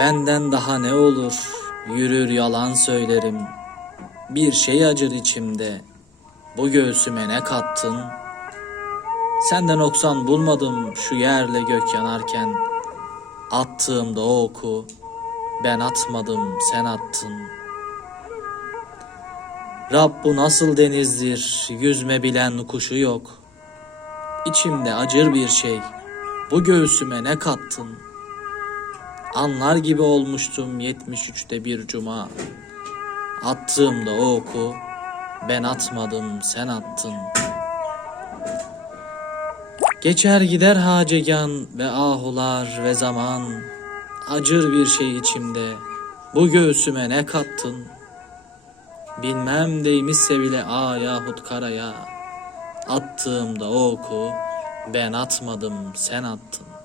Benden daha ne olur, yürür yalan söylerim. Bir şey acır içimde, bu göğsüme ne kattın? Senden oksan bulmadım şu yerle gök yanarken. Attığımda o oku, ben atmadım sen attın. Rab bu nasıl denizdir, yüzme bilen kuşu yok. İçimde acır bir şey, bu göğsüme ne kattın? Anlar gibi olmuştum 73'te bir cuma. Attığımda o oku, ben atmadım sen attın. Geçer gider hacegan ve ahular ve zaman. Acır bir şey içimde, bu göğsüme ne kattın? Bilmem değmişse bile a yahut karaya. Attığımda o oku, ben atmadım sen attın.